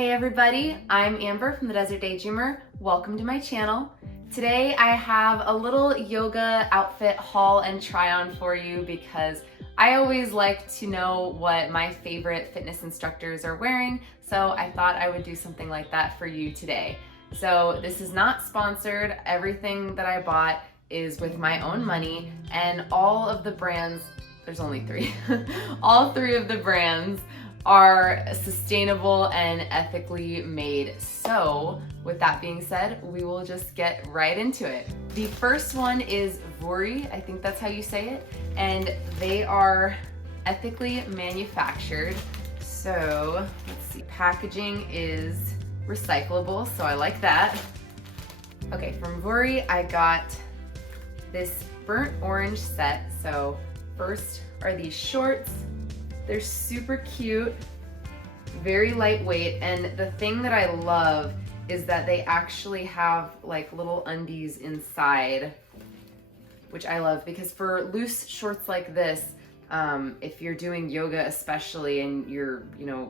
Hey everybody, I'm Amber from the Desert Daydreamer. Welcome to my channel. Today I have a little yoga outfit haul and try on for you because I always like to know what my favorite fitness instructors are wearing, so I thought I would do something like that for you today. So this is not sponsored. Everything that I bought is with my own money, and all of the brands, there's only three, all three of the brands are sustainable and ethically made. So with that being said, we will just get right into it. The first one is Vuori, I think that's how you say it, and they are ethically manufactured. So let's see, packaging is recyclable, so I like that. Okay, from Vuori I got this burnt orange set. So first are these shorts. They're super cute, very lightweight, and the thing that I love is that they actually have like little undies inside, which I love because for loose shorts like this, if you're doing yoga especially and you're,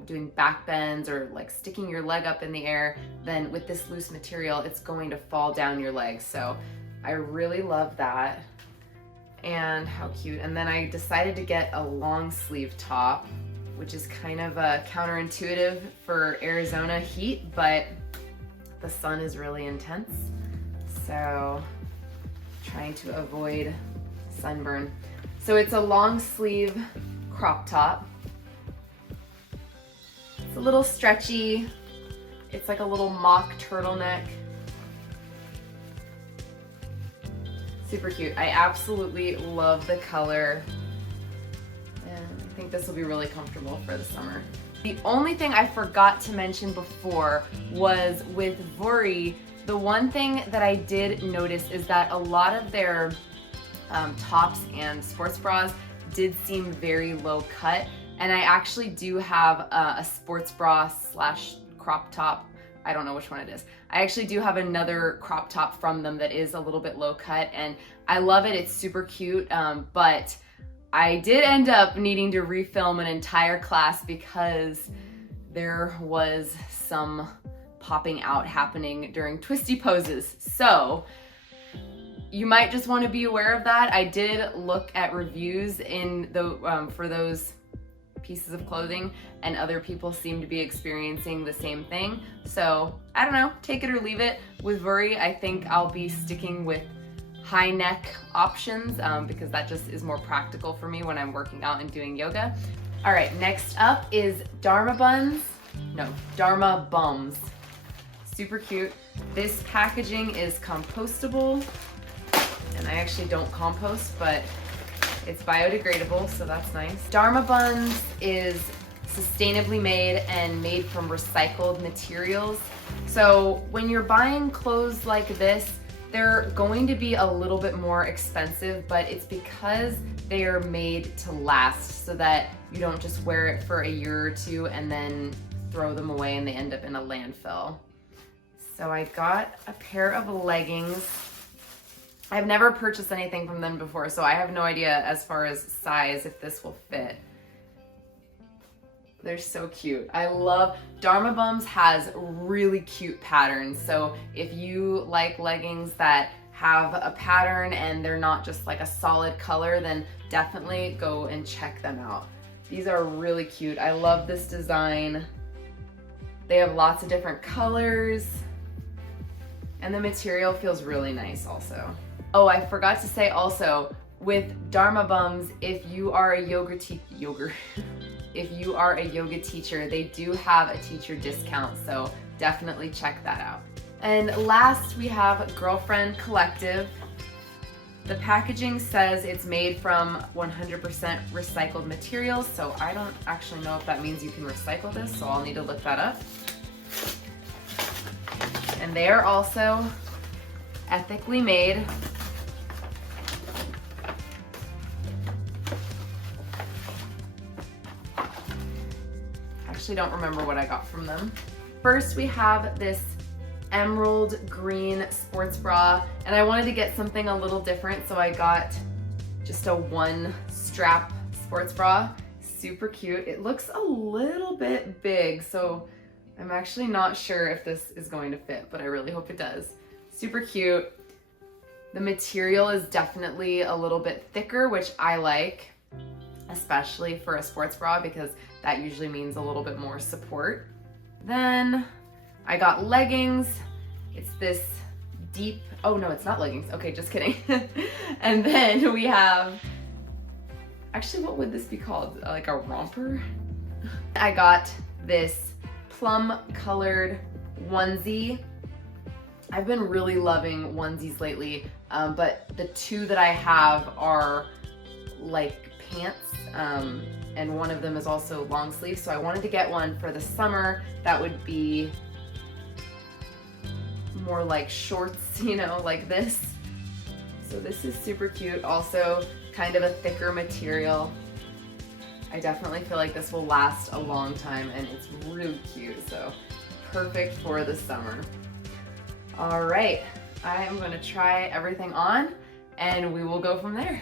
doing back bends or like sticking your leg up in the air, then with this loose material, it's going to fall down your legs. So I really love that. And how cute. And then I decided to get a long sleeve top, which is kind of counterintuitive for Arizona heat, but the sun is really intense. So trying to avoid sunburn. So it's a long sleeve crop top. It's a little stretchy. It's like a little mock turtleneck. Super cute. I absolutely love the color, and I think this will be really comfortable for the summer. The only thing I forgot to mention before was with Vuori, the one thing that I did notice is that a lot of their tops and sports bras did seem very low cut, and I actually do have a sports bra slash crop top. I don't know which one it is. I actually do have another crop top from them that is a little bit low cut, and I love it. It's super cute, but I did end up needing to refilm an entire class because there was some popping out happening during twisty poses. So you might just want to be aware of that. I did look at reviews in the for those pieces of clothing, and other people seem to be experiencing the same thing. So I don't know, take it or leave it. With Vuori, I think I'll be sticking with high neck options because that just is more practical for me when I'm working out and doing yoga. All right, next up is Dharma bums. Super cute. This packaging is compostable, and I actually don't compost, but it's biodegradable, so that's nice. Dharma buns is sustainably made and made from recycled materials. So when you're buying clothes like this, they're going to be a little bit more expensive, but it's because they are made to last so that you don't just wear it for a year or two and then throw them away and they end up in a landfill. So I got a pair of leggings. I've never purchased anything from them before, so I have no idea as far as size if this will fit. They're so cute. I love, Dharma Bums has really cute patterns. So if you like leggings that have a pattern and they're not just like a solid color, then definitely go and check them out. These are really cute. I love this design. They have lots of different colors, and the material feels really nice also. Oh, I forgot to say also, with Dharma Bums, if you are a yoga teacher, they do have a teacher discount, so definitely check that out. And last we have Girlfriend Collective. The packaging says it's made from 100% recycled materials, so I don't actually know if that means you can recycle this, so I'll need to look that up. And they are also ethically made. Actually don't remember what I got from them. First we have this emerald green sports bra, and I wanted to get something a little different, so I got just a one strap sports bra. Super cute. It looks a little bit big, so I'm actually not sure if this is going to fit, but I really hope it does. Super cute. The material is definitely a little bit thicker, which I like, especially for a sports bra because that usually means a little bit more support. Then I got leggings. It's this deep, oh no, it's not leggings. Okay, just kidding. And then we have, actually, what would this be called? Like a romper? I got this plum colored onesie. I've been really loving onesies lately, but the two that I have are like pants, and one of them is also long sleeve, so I wanted to get one for the summer that would be more like shorts, you know, like this. So this is super cute, also kind of a thicker material. I definitely feel like this will last a long time, and it's really cute, so perfect for the summer. All right, I am going to try everything on and we will go from there.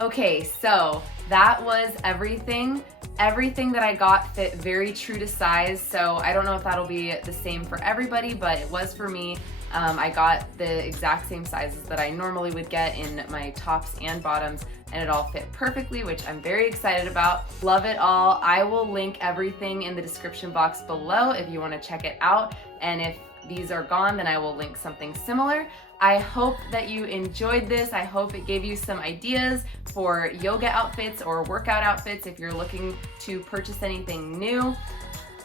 Okay, so that was everything. Everything that I got fit very true to size, so I don't know if that'll be the same for everybody, but it was for me. I got the exact same sizes that I normally would get in my tops and bottoms, and it all fit perfectly, which I'm very excited about. Love it all. I will link everything in the description box below if you want to check it out, and if these are gone, then I will link something similar. I hope that you enjoyed this. I hope it gave you some ideas for yoga outfits or workout outfits if you're looking to purchase anything new.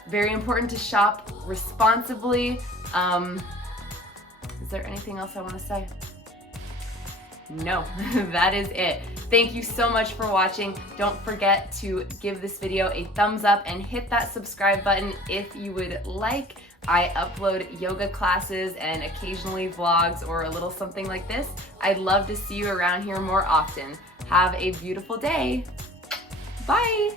Very important to shop responsibly. Is there anything else I want to say? No, that is it. Thank you so much for watching. Don't forget to give this video a thumbs up and hit that subscribe button if you would like. I upload yoga classes and occasionally vlogs or a little something like this. I'd love to see you around here more often. Have a beautiful day. Bye.